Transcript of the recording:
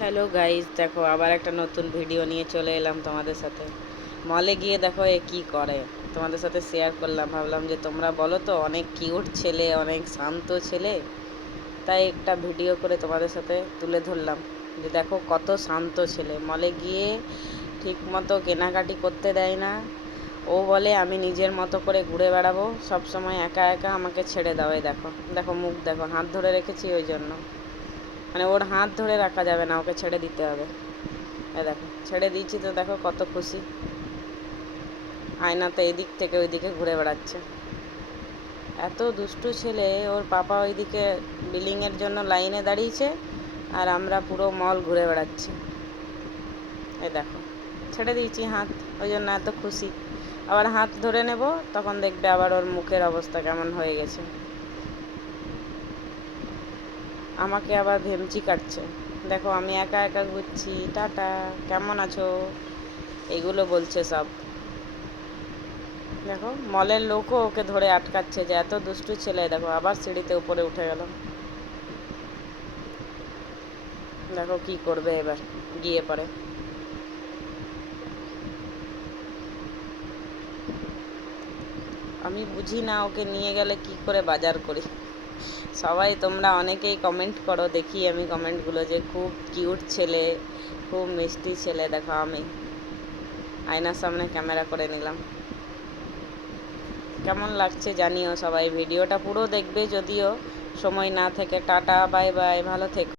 Hello guys, দেখো আবার একটা নতুন ভিডিও নিয়ে চলে এলাম তোমাদের সাথে। মলে গিয়ে দেখো এ কি করে, তোমাদের সাথে শেয়ার করলাম। ভাবলাম যে তোমরা বলো তো, অনেক কিউট ছেলে, অনেক শান্ত ছেলে, তাই একটা ভিডিও করে তোমাদের সাথে তুলে ধরলাম যে দেখো কত শান্ত ছেলে। মলে গিয়ে ঠিক মতো কেনাকাটি করতে দেয় না। ও বলে আমি নিজের মতো করে ঘুরে বেড়াবো, সব সময় একা একা আমাকে ছেড়ে দাও। এই দেখো, দেখো মুখ দেখো, হাত ধরে রেখেছি ওই জন্য। মানে ওর হাত ধরে রাখা যাবে না, ওকে ছেড়ে দিতে হবে। এ দেখো ছেড়ে দিয়েছি তো, দেখো কত খুশি। আয়নাতে এদিক থেকে ওইদিকে ঘুরে বেড়াচ্ছে। এত দুষ্টু ছেলে। ওর পাপা ওইদিকে বিলিংয়ের জন্য লাইনে দাঁড়িয়েছে, আর আমরা পুরো মল ঘুরে বেড়াচ্ছি। এই দেখো ছেড়ে দিয়েছি হাত, ওই জন্য এত খুশি। আবার হাত ধরে নেব, তখন দেখবে আবার ওর মুখের অবস্থা কেমন হয়ে গেছে। আমাকে আবার ভেমচি কাটছে। দেখো আমি একা একা ঘুরছি, টাটা, কেমন আছো, এগুলো বলছে সব। দেখো মলের লোকও ওকে ধরে আটকাচ্ছে, যে এত দুষ্টু ছেলে। দেখো আবার সিঁড়িতে উপরে উঠে গেল। দেখো কি করবে এবার গিয়ে পরে। আমি বুঝি না ওকে নিয়ে গেলে কি করে বাজার করি। সবাই তোমরা অনেকেই কমেন্ট করো, দেখি আমি কমেন্টগুলো, যে খুব কিউট ছেলে, খুব মিষ্টি ছেলে। দেখো আমি আয়নার সামনে ক্যামেরা করে নিলাম। কেমন লাগছে জানিও সবাই। ভিডিওটা পুরো দেখবে, যদিও সময় না থেকে। টাটা, বাই বাই, ভালো থেকো।